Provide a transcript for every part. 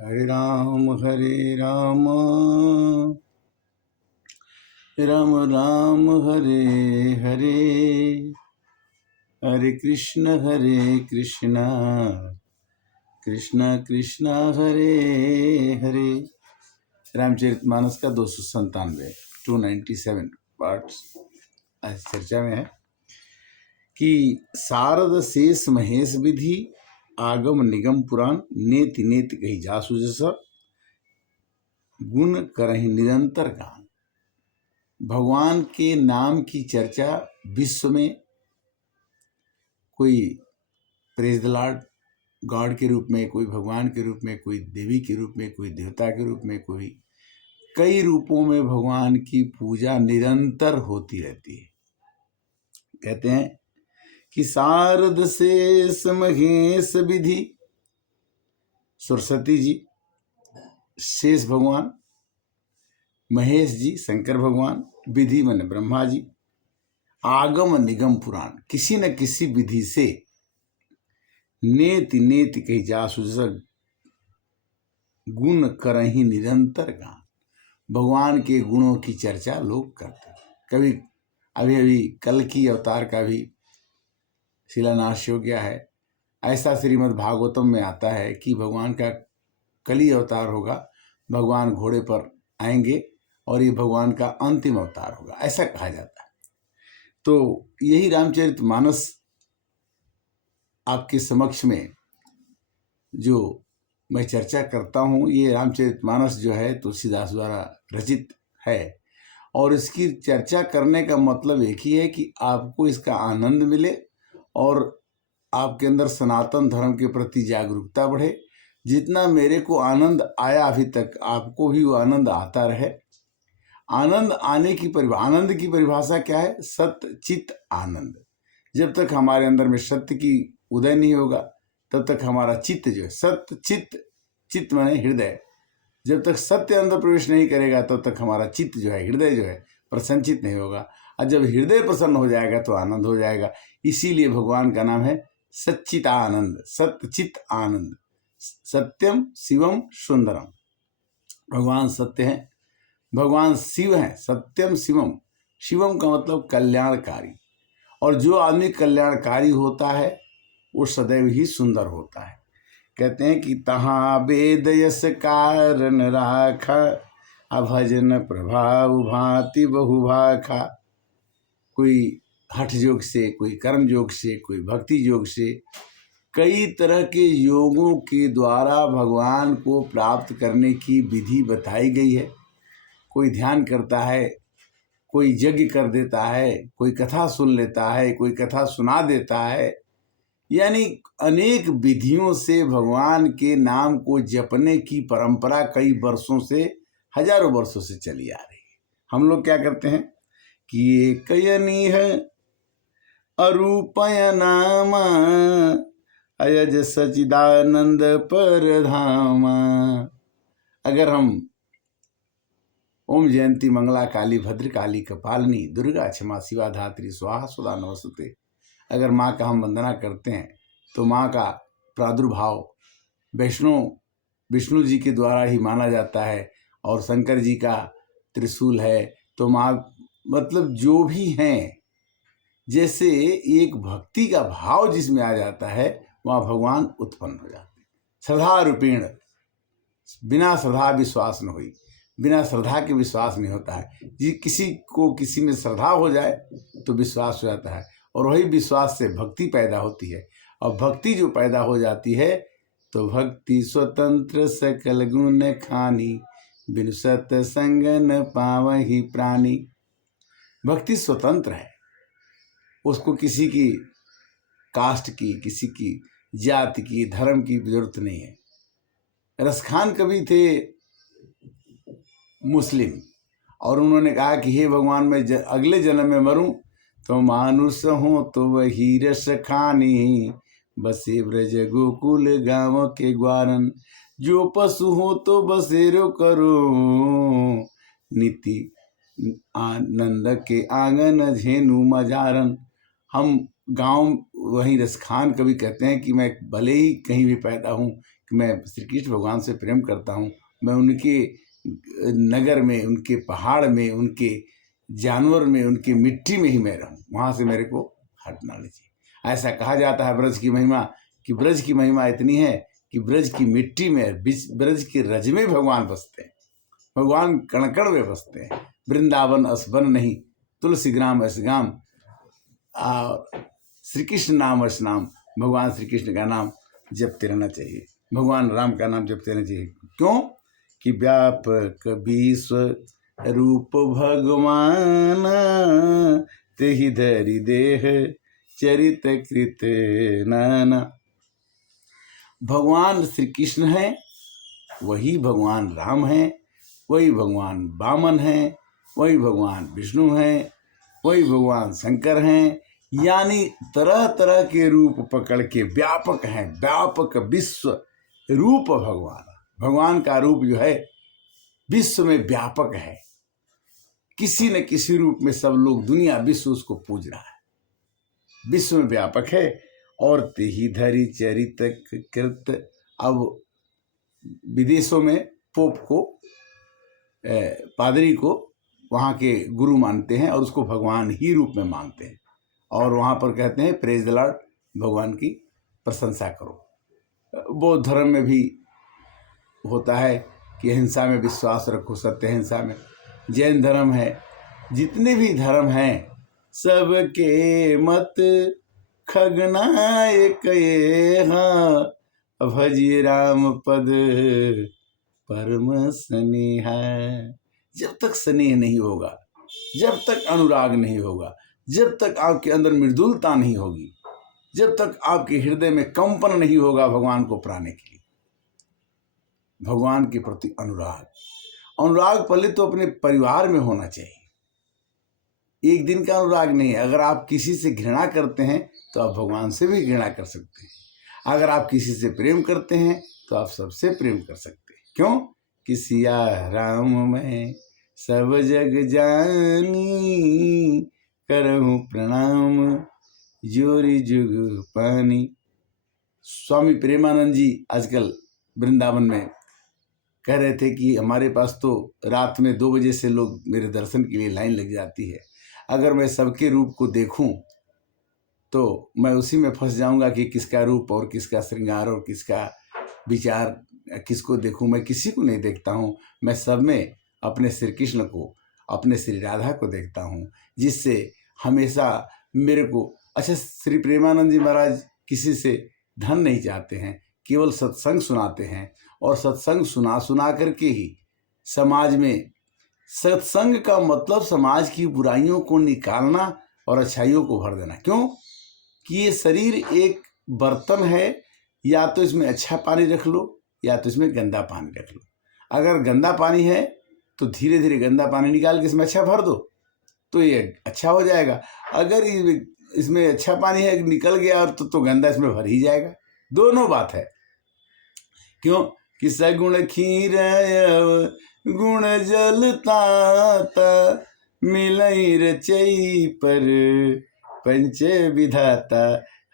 हरे राम राम राम हरे हरे, हरे कृष्ण कृष्ण कृष्ण हरे हरे। रामचरितमानस का 297 297 पार्ट्स आज चर्चा में है कि सारद शेष महेश विधि आगम निगम पुराण नेति नेति कही जासु जस गुण करहि निरंतर गान। भगवान के नाम की चर्चा विश्व में कोई प्रेज द लॉर्ड गॉड के रूप में, कोई भगवान के रूप में, कोई देवी के रूप में, कोई देवता के रूप में, कोई कई रूपों में भगवान की पूजा निरंतर होती रहती है। कहते हैं कि शारद शेष महेश विधि, सरस्वती जी शेष भगवान, महेश जी शंकर भगवान, विधि मन ब्रह्मा जी, आगम निगम पुराण किसी न किसी विधि से नेति नेति कही जासु गुण करहि निरंतर गान। भगवान के गुणों की चर्चा लोग करते। कभी अभी कल की अवतार का भी शिलान्यास हो गया है। ऐसा श्रीमद् भागवतम में आता है कि भगवान का कली अवतार होगा, भगवान घोड़े पर आएंगे और ये भगवान का अंतिम अवतार होगा, ऐसा कहा जाता है। तो यही रामचरितमानस आपके समक्ष में जो मैं चर्चा करता हूँ, ये रामचरितमानस जो है तुलसीदास द्वारा रचित है और इसकी चर्चा करने का मतलब एक ही है कि आपको इसका आनंद मिले और आपके अंदर सनातन धर्म के प्रति जागरूकता बढ़े। जितना मेरे को आनंद आया अभी तक, आपको भी वो आनंद आता रहे। आनंद आने की आनंद की परिभाषा क्या है? सत्य चित्त आनंद। जब तक हमारे अंदर में सत्य की उदय नहीं होगा तब तक हमारा चित्त जो है, सत्य चित्त माने हृदय, जब तक सत्य अंदर प्रवेश नहीं करेगा तब तक हमारा चित्त जो है, हृदय जो है, प्रसन्नचित नहीं होगा। और जब हृदय प्रसन्न हो जाएगा तो आनंद हो जाएगा। इसीलिए भगवान का नाम है सच्चित आनंद, सत्यचित आनंद। सत्यम शिवम सुंदरम। भगवान सत्य हैं, भगवान शिव हैं। सत्यम शिवम, शिवम का मतलब कल्याणकारी। और जो आदमी कल्याणकारी होता है वो सदैव ही सुंदर होता है। कहते हैं कि तहाँ वेद यस कारण राखा, अभजन प्रभाव भांति बहुभाखा। कोई हठ योग से, कोई कर्म योग से, कोई भक्ति योग से, कई तरह के योगों के द्वारा भगवान को प्राप्त करने की विधि बताई गई है। कोई ध्यान करता है, कोई यज्ञ कर देता है, कोई कथा सुन लेता है, कोई कथा सुना देता है। यानी अनेक विधियों से भगवान के नाम को जपने की परंपरा कई वर्षों से, हजारों वर्षों से चली आ रही है। हम लोग क्या करते हैं कि ये कयनी है अरूपय नामा, अयज सचिदानंद परधामा। अगर हम ओम जयंती मंगला काली भद्र काली कपालिनी दुर्गा क्षमा शिवा धात्री स्वाहा सुधा नमस्ते, अगर माँ का हम वंदना करते हैं तो माँ का प्रादुर्भाव विष्णु जी के द्वारा ही माना जाता है और शंकर जी का त्रिशूल है। तो माँ मतलब जो भी हैं, जैसे एक भक्ति का भाव जिसमें आ जाता है वहाँ भगवान उत्पन्न हो जाते हैं। श्रद्धा रूपेण, बिना श्रद्धा विश्वास न हुई, बिना श्रद्धा के विश्वास नहीं होता है। जी किसी को किसी में श्रद्धा हो जाए तो विश्वास हो जाता है और वही विश्वास से भक्ति पैदा होती है। और भक्ति जो पैदा हो जाती है तो भक्ति स्वतंत्र सकल गुण खानी, बिनु सत्संग न पावहि प्राणी। भक्ति स्वतंत्र है, उसको किसी की कास्ट की, किसी की जाति की, धर्म की जरूरत नहीं है। रसखान कवि थे मुस्लिम और उन्होंने कहा कि हे भगवान, मैं अगले जन्म में मरूं तो मानुष हूँ तो वही रस खानी, बसे ब्रज गोकुल गाँव के ग्वारन। जो पशु हो तो बसेरो करो, नीति आनंद के आंगन झेनु मजारन। हम गांव वहीं रसखान कभी कहते हैं कि मैं भले ही कहीं भी पैदा हूँ, कि मैं श्री कृष्ण भगवान से प्रेम करता हूँ, मैं उनके नगर में, उनके पहाड़ में, उनके जानवर में, उनकी मिट्टी में ही मैं रहूँ, वहाँ से मेरे को हटना नहीं चाहिए। ऐसा कहा जाता है ब्रज की महिमा, कि ब्रज की महिमा इतनी है कि ब्रज की मिट्टी में, ब्रज के रज में भगवान बसते हैं, भगवान कण कण में बसते हैं। वृंदावन असबन नहीं, तुलसी ग्राम असगाम, श्री कृष्ण नाम अस नाम, भगवान श्री कृष्ण का नाम जपते रहना चाहिए, भगवान राम का नाम जपते रहना चाहिए। क्यों? कि व्यापक विश्व रूप भगवान, तेहि धरि देह चरित कृत नाना। भगवान श्री कृष्ण है, वही भगवान राम है, वही भगवान वामन है, वही भगवान विष्णु है, वही भगवान शंकर हैं। यानी तरह तरह के रूप पकड़ के व्यापक हैं, व्यापक विश्व रूप भगवान। भगवान का रूप जो है विश्व में व्यापक है, किसी न किसी रूप में सब लोग, दुनिया विश्व उसको पूज रहा है, विश्व में व्यापक है। और तेहि धरि चरित कृत। अब विदेशों में पोप को, पादरी को वहाँ के गुरु मानते हैं और उसको भगवान ही रूप में मानते हैं, और वहाँ पर कहते हैं प्रेज द लॉर्ड, भगवान की प्रशंसा करो। बौद्ध धर्म में भी होता है कि अहिंसा में विश्वास रखो, सत्य अहिंसा में। जैन धर्म है, जितने भी धर्म हैं सबके मत खगनायक ये, हाँ भजिए राम पद परम स्नेहा। जब तक स्नेह नहीं होगा, जब तक अनुराग नहीं होगा, जब तक आपके अंदर मृदुलता नहीं होगी, जब तक आपके हृदय में कंपन नहीं होगा भगवान को पाने के लिए, भगवान के प्रति अनुराग पहले तो अपने परिवार में होना चाहिए। एक दिन का अनुराग नहीं है। अगर आप किसी से घृणा करते हैं तो आप भगवान से भी घृणा कर सकते हैं। अगर आप किसी से प्रेम करते हैं तो आप सबसे प्रेम कर सकते हैं। क्यों? कि सिया राम मैं सब जग जानी, करहूँ प्रणाम जोरी जुग पानी। स्वामी प्रेमानंद जी आजकल वृंदावन में कह रहे थे कि हमारे पास तो रात में 2 बजे से लोग मेरे दर्शन के लिए लाइन लग जाती है। अगर मैं सबके रूप को देखूं तो मैं उसी में फंस जाऊंगा कि किसका रूप और किसका श्रृंगार और किसका विचार, किसको देखूं। मैं किसी को नहीं देखता हूं, मैं सब में अपने श्री कृष्ण को, अपने श्री राधा को देखता हूं, जिससे हमेशा मेरे को। अच्छा, श्री प्रेमानंद जी महाराज किसी से धन नहीं चाहते हैं, केवल सत्संग सुनाते हैं, और सत्संग सुना करके ही समाज में, सत्संग का मतलब समाज की बुराइयों को निकालना और अच्छाइयों को भर देना। क्यों? कि ये शरीर एक बर्तन है, या तो इसमें अच्छा पानी रख लो या तो इसमें गंदा पानी रख लो। अगर गंदा पानी है तो धीरे धीरे गंदा पानी निकाल के इसमें अच्छा भर दो तो ये अच्छा हो जाएगा। अगर इसमें अच्छा पानी है, निकल गया और तो गंदा इसमें भर ही जाएगा। दोनों बात है। क्यों? कि सगुण खीर गुण जल ताता, मिलई रचई पर पंच विधाता।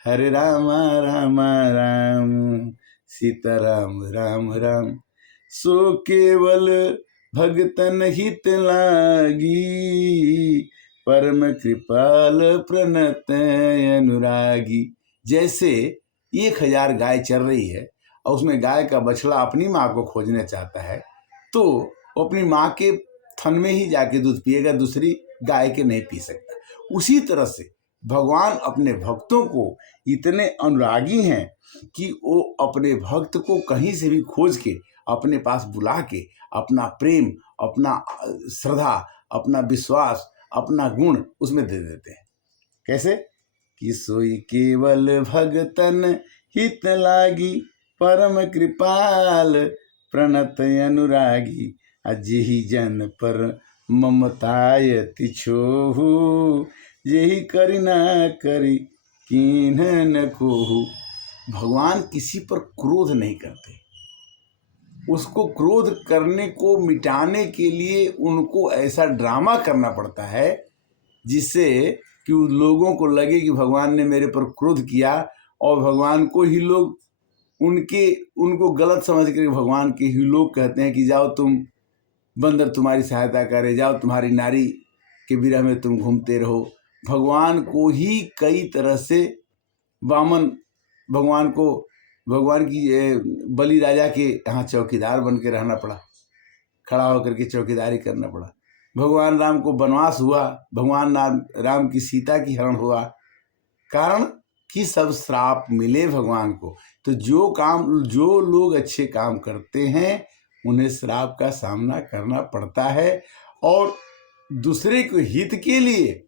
हरे रामा रामा राम, सीताराम राम राम, सो केवल भगतन हित लागी, परम कृपाल प्रणत अनुरागी। जैसे 1000 गाय चर रही है और उसमें गाय का बछड़ा अपनी माँ को खोजने चाहता है, तो वो अपनी माँ के थन में ही जाके दूध पिएगा, दूसरी गाय के नहीं पी सकता। उसी तरह से भगवान अपने भक्तों को इतने अनुरागी हैं कि वो अपने भक्त को कहीं से भी खोज के अपने पास बुला के अपना प्रेम, अपना श्रद्धा, अपना विश्वास, अपना गुण उसमें दे देते हैं। कैसे? कि सोई केवल भगतन हित लागी, परम कृपाल प्रणत अनुरागी। अजहि जन पर ममतायति छोहु, यही करी ना करी कीन्ह न कोहु। भगवान किसी पर क्रोध नहीं करते। उसको क्रोध करने को मिटाने के लिए उनको ऐसा ड्रामा करना पड़ता है जिससे कि लोगों को लगे कि भगवान ने मेरे पर क्रोध किया, और भगवान को ही लोग उनको गलत समझ कर भगवान के ही लोग कहते हैं कि जाओ तुम, बंदर तुम्हारी सहायता करे, जाओ तुम्हारी नारी के विरह में तुम घूमते रहो। भगवान को ही कई तरह से वामन भगवान की बलि राजा के यहाँ चौकीदार बन के रहना पड़ा, खड़ा होकर के चौकीदारी करना पड़ा। भगवान राम को वनवास हुआ, भगवान राम की सीता की हरण हुआ, कारण कि सब श्राप मिले भगवान को। तो जो लोग अच्छे काम करते हैं उन्हें श्राप का सामना करना पड़ता है। और दूसरे के हित के लिए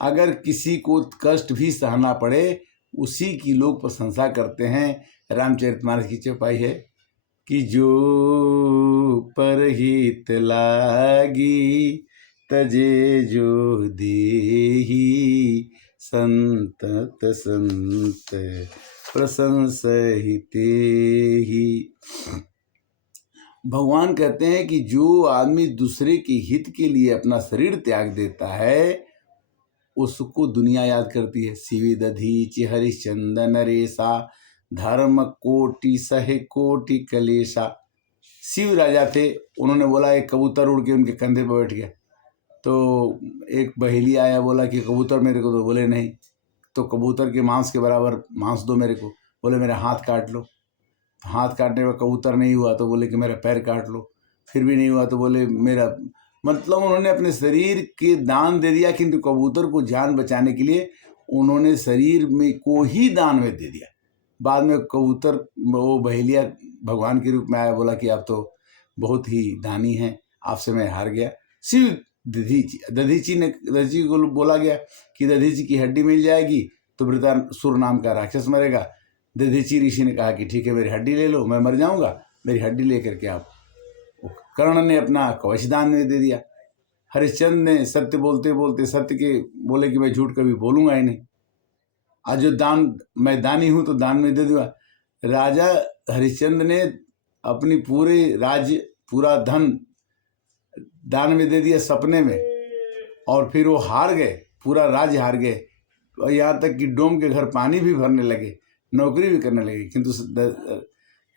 अगर किसी को कष्ट भी सहना पड़े, उसी की लोग प्रशंसा करते हैं। रामचरितमानस की चौपाई है कि जो परहित लागी तजे जो देही, संतत संत प्रशंसहिते ही। भगवान कहते हैं कि जो आदमी दूसरे के हित के लिए अपना शरीर त्याग देता है उसको दुनिया याद करती है। शिवी दधीचि हरिश्चंद्र नरेशा, धर्म कोटि सहे कोटि कलेशा। शिव राजा थे, उन्होंने बोला एक कबूतर उड़ के उनके कंधे पर बैठ गया। तो एक बहेली आया, बोला कि कबूतर मेरे को दो। बोले नहीं, तो कबूतर के मांस के बराबर मांस दो मेरे को। बोले मेरा हाथ काट लो। हाथ काटने पर कबूतर नहीं हुआ तो बोले कि मेरा पैर काट लो। फिर भी नहीं हुआ तो बोले मेरा, मतलब उन्होंने अपने शरीर के दान दे दिया, किंतु कबूतर को जान बचाने के लिए उन्होंने शरीर में को ही दान में दे दिया। बाद में कबूतर वो बहेलिया भगवान के रूप में आया, बोला कि आप तो बहुत ही दानी हैं, आपसे मैं हार गया। शिव दधीची को बोला गया कि दधीची की हड्डी मिल जाएगी तो वृत्रासुर नाम का राक्षस मरेगा। दधीची ऋषि ने कहा कि ठीक है मेरी हड्डी ले लो, मैं मर जाऊंगा, मेरी हड्डी लेकर के आप। कर्ण ने अपना कवच दान में दे दिया। हरिश्चंद्र ने सत्य बोलते बोलते सत्य के बोले कि मैं झूठ कभी बोलूंगा ही नहीं, आज जो दान, मैं दानी हूं तो दान में दे दूंगा। राजा हरिश्चंद्र ने अपनी पूरे राज्य, पूरा धन दान में दे दिया सपने में, और फिर वो हार गए, पूरा राज्य हार गए, और यहाँ तक कि डोम के घर पानी भी भरने लगे, नौकरी भी करने लगे, किंतु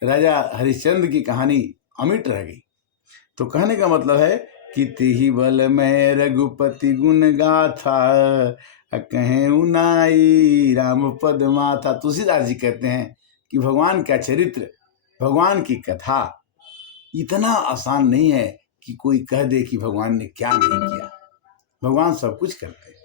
राजा हरिश्चंद्र की कहानी अमिट रह गई। तो कहने का मतलब है कि तिहि बल में रघुपति गुण गाथा, कहें उनाई राम पद माथा। तुलसीदास जी कहते हैं कि भगवान का चरित्र, भगवान की कथा इतना आसान नहीं है कि कोई कह दे कि भगवान ने क्या नहीं किया। भगवान सब कुछ करते हैं।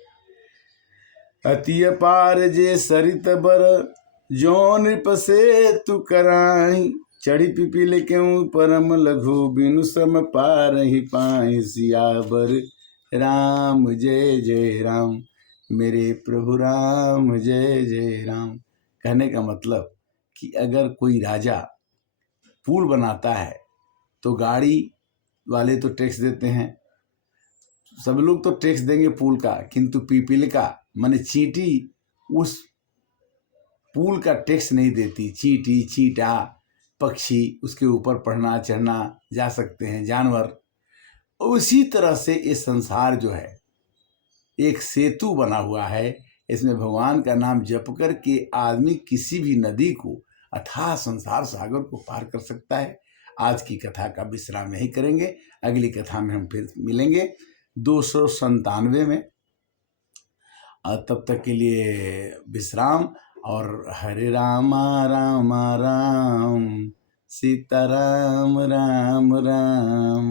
अति अपार जे सरित बर, जो नृप से तू कराही, चढ़ी पिपील क्यों परम लघु, बिनु सम पार ही पाई। सियावर राम जय जय राम, मेरे प्रभु राम जय जय राम। कहने का मतलब कि अगर कोई राजा पुल बनाता है तो गाड़ी वाले तो टैक्स देते हैं, सब लोग तो टैक्स देंगे पुल का, किंतु पीपील का माने चींटी उस पुल का टैक्स नहीं देती। चींटी, चींटा, पक्षी उसके ऊपर पढ़ना चढ़ना जा सकते हैं, जानवर। उसी तरह से ये संसार जो है एक सेतु बना हुआ है, इसमें भगवान का नाम जप करके आदमी किसी भी नदी को, अथाह संसार सागर को पार कर सकता है। आज की कथा का विश्राम यही करेंगे, अगली कथा में हम फिर मिलेंगे 297 में। तब तक के लिए विश्राम, और हरे रामा रामा राम, सीता राम राम राम।